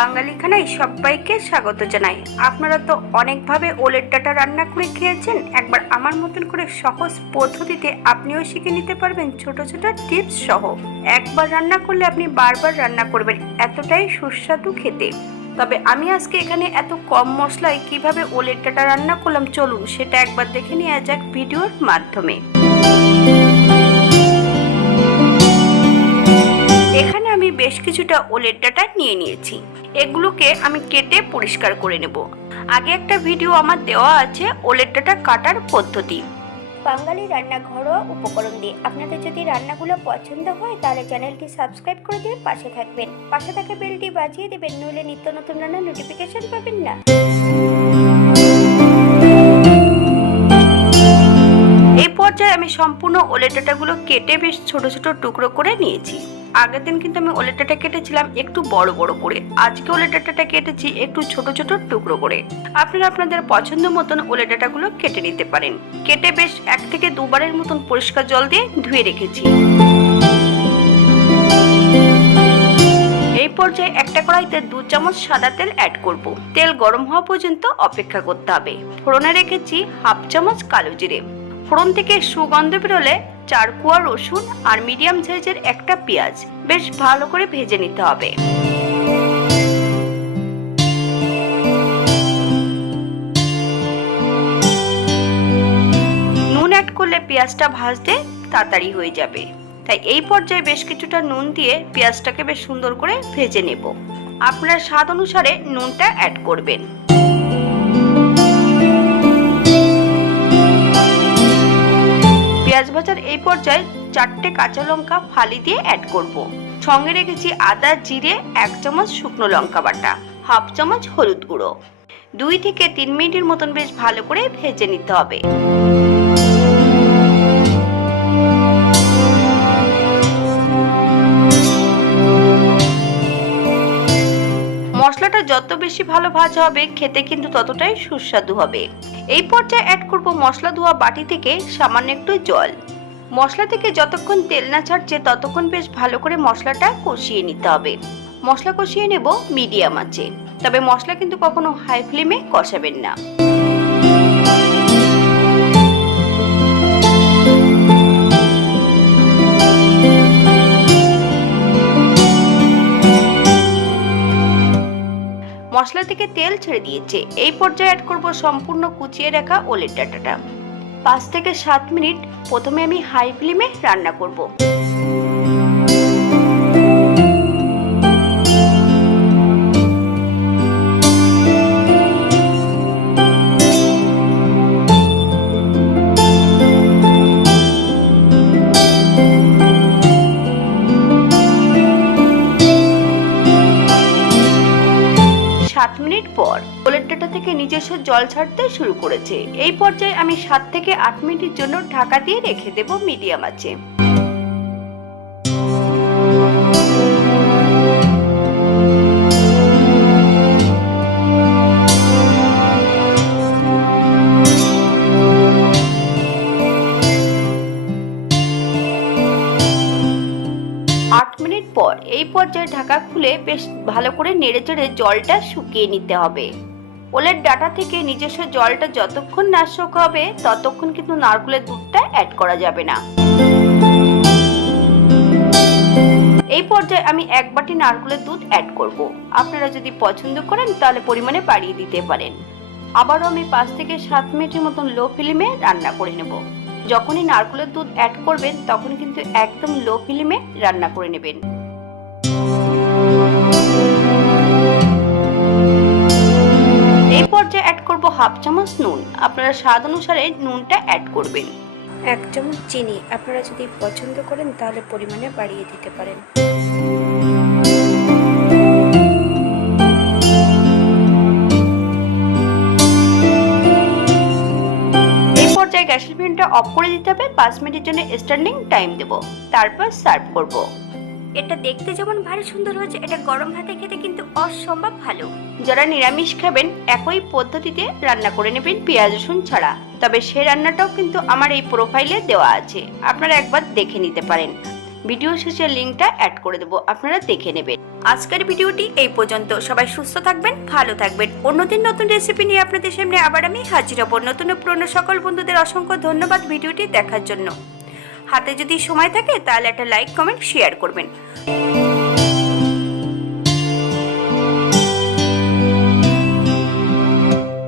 বাঙালি খানায় সবাইকে স্বাগত জানাই। আপনারা তো অনেকভাবে ওলের ডাঁটা রান্না করে খেয়েছেন। একবার আমার মতন করে সহজ পদ্ধতিতে আপনিও শিখে নিতে পারবেন ছোট ছোট টিপস সহ। একবার রান্না করলে আপনি বারবার রান্না করবেন, এতটাই সুস্বাদু খেতে। তবে আমি আজকে এখানে এত কম মশলায় কিভাবে ওলের ডাঁটা রান্না করলাম, চলুন সেটা একবার দেখে নেওয়া যাক ভিডিওর মাধ্যমে। এখানে আমি বেশ কিছুটা ওলের ডাঁটা নিয়ে নিয়েছি। এগুলোকে আমি কেটে পরিষ্কার করে নেব। আগে একটা ভিডিও আমার দেওয়া আছে ওলের ডাঁটা কাটার পদ্ধতি। বাঙালি রান্না ঘরোয়া উপকরণ দিয়ে। আপনাদের যদি রান্নাগুলো পছন্দ হয় তাহলে চ্যানেলটি সাবস্ক্রাইব করে দিয়ে পাশে থাকবেন। পাশে থাকা বেলটি বাজিয়ে দেবেন, নইলে নিত্য নতুন রান্নার নোটিফিকেশন পাবেন না। এই পর্যায়ে আমি সম্পূর্ণ ওলের ডাঁটাগুলো কেটে বেশ ছোট ছোট টুকরো করে নিয়েছি। আগের দিন কিন্তু আমি ওলের ডাঁটা কেটেছিলাম একটু বড় বড় করে, আজকে ওলের ডাঁটাটা কেটেছি একটু ছোট ছোট টুকরো করে। আপনারা আপনাদের পছন্দ মতন ওলের ডাঁটাগুলো কেটে নিতে পারেন। কেটে বেশ 1 থেকে 2 বারের মতন পরিষ্কার জল দিয়ে ধুয়ে রেখেছি। এই পর্যায়ে একটা কড়াইতে 2 চামচ সাদা তেল অ্যাড করব। তেল গরম হওয়া পর্যন্ত অপেক্ষা করতে হবে। ফোড়নে রেখেছি 1/2 চামচ কালো জিরে। ফোড়ন থেকে সুগন্ধ বেরোলে 4 কোয়া রসুন আর মিডিয়াম সাইজের একটা পেঁয়াজ বেশ ভালো করে ভেজে নিতে হবে। নুন অ্যাড করলে পেঁয়াজটা ভাজতে তাড়াতাড়ি হয়ে যাবে, তাই এই পর্যায়ে বেশ কিছুটা নুন দিয়ে পেঁয়াজটাকে বেশ সুন্দর করে ভেজে নেব। আপনার স্বাদ অনুসারে নুনটা অ্যাড করবেন। পেঁয়াজ ভাজার এই পর্যায়ে 4টে কাঁচা লঙ্কা ফালি দিয়ে অ্যাড করব। সঙ্গে রেখেছি আদা জিরে, 1 চামচ শুকনো লঙ্কা বাটা, 1/2 চামচ হলুদ গুঁড়ো। 2 থেকে 3 মিনিটের মতন বেশ ভালো করে ভেজে নিতে হবে। মশলাটা যত বেশি ভালো ভাজা হবে খেতে কিন্তু ততটাই সুস্বাদু হবে। এই পর্যায়ে অ্যাড করব মশলা ধোয়া বাটি থেকে সামান্য একটু জল। মশলা থেকে যতক্ষণ তেল না ছাড়ছে ততক্ষণ বেশ ভালো করে মশলাটা কষিয়ে নিতে হবে। মশলা কষিয়ে নেব মিডিয়াম আঁচে, তবে মশলা কিন্তু কখনো হাই ফ্লেমে কষাবেন না। মশলা থেকে তেল ছেড়ে দিয়েছে। এই পর্যায়ে অ্যাড করব সম্পূর্ণ কুচিয়ে রাখা ওলের ডাঁটাটা। 5 থেকে 7 মিনিট প্রথমে আমি হাই ফ্লেমে রান্না করব। মিনিট পর ওলের ডাঁটা থেকে নিজস্ব জল ছাড়তে শুরু করেছে। এই পর্যায়ে আমি 7 থেকে 8 মিনিটের জন্য ঢাকা দিয়ে রেখে দেব মিডিয়াম আঁচে। মিনিট পর এই পর্যায়ে ঢাকা খুলে বেশ ভালো করে নেড়েচেড়ে জলটা শুকিয়ে নিতে হবে। ওলের ডাঁটা থেকে নিজস্ব জলটা যতক্ষণ না শুকাবে ততক্ষণ কিন্তু নারকেলের দুধটা অ্যাড করা যাবে না। এই পর্যায়ে আমি 1 বাটি নারকেলের দুধ অ্যাড করব। আপনারা যদি পছন্দ করেন তাহলে পরিমাণে বাড়িয়ে দিতে পারেন। আবারও আমি 5 থেকে 7 মিনিটের মতন লো ফ্লেমে রান্না করে নেব। যখনই নারকেলের দুধ অ্যাড করবেন তখন কিন্তু একদম লো ফ্লেমে রান্না করে নেবেন। এই পর্যায়ে অ্যাড করব 1/2 চামচ নুন। আপনারা স্বাদ অনুসারে নুনটা অ্যাড করবেন। 1 চামচ চিনি। আপনারা যদি পছন্দ করেন তাহলে পরিমাণে বাড়িয়ে দিতে পারেন। গ্যাসের ফ্লেমটা অফ করে দিতে হবে। 5 মিনিটের জন্য স্ট্যান্ডিং টাইম দেব, তারপর সার্ভ করব। এটা দেখতে যেমন ভারী সুন্দর হয়েছে, এটা গরম ভাতে খেতে কিন্তু অসম্ভব ভালো। যারা নিরামিষ খাবেন একই পদ্ধতিতে রান্না করে নেবেন পেঁয়াজ রসুন ছাড়া। তবে সেই রান্নাটাও কিন্তু আমার এই প্রোফাইলে দেওয়া আছে, আপনারা একবার দেখে নিতে পারেন। ভিডিও শেষে লিংকটা অ্যাড করে দেবো, আপনারা দেখে নেবেন। আজকের ভিডিওটি এই পর্যন্ত। সবাই সুস্থ থাকবেন, ভালো থাকবেন। অন্যদিন নতুন রেসিপি নিয়ে আপনাদের সামনে আবার আমি হাজির হব। নতুন ও পুরনো সকল বন্ধুদের অসংখ্য ধন্যবাদ ভিডিওটি দেখার জন্য। হাতে যদি সময় থাকে তাহলে একটা লাইক, কমেন্ট, শেয়ার করবেন।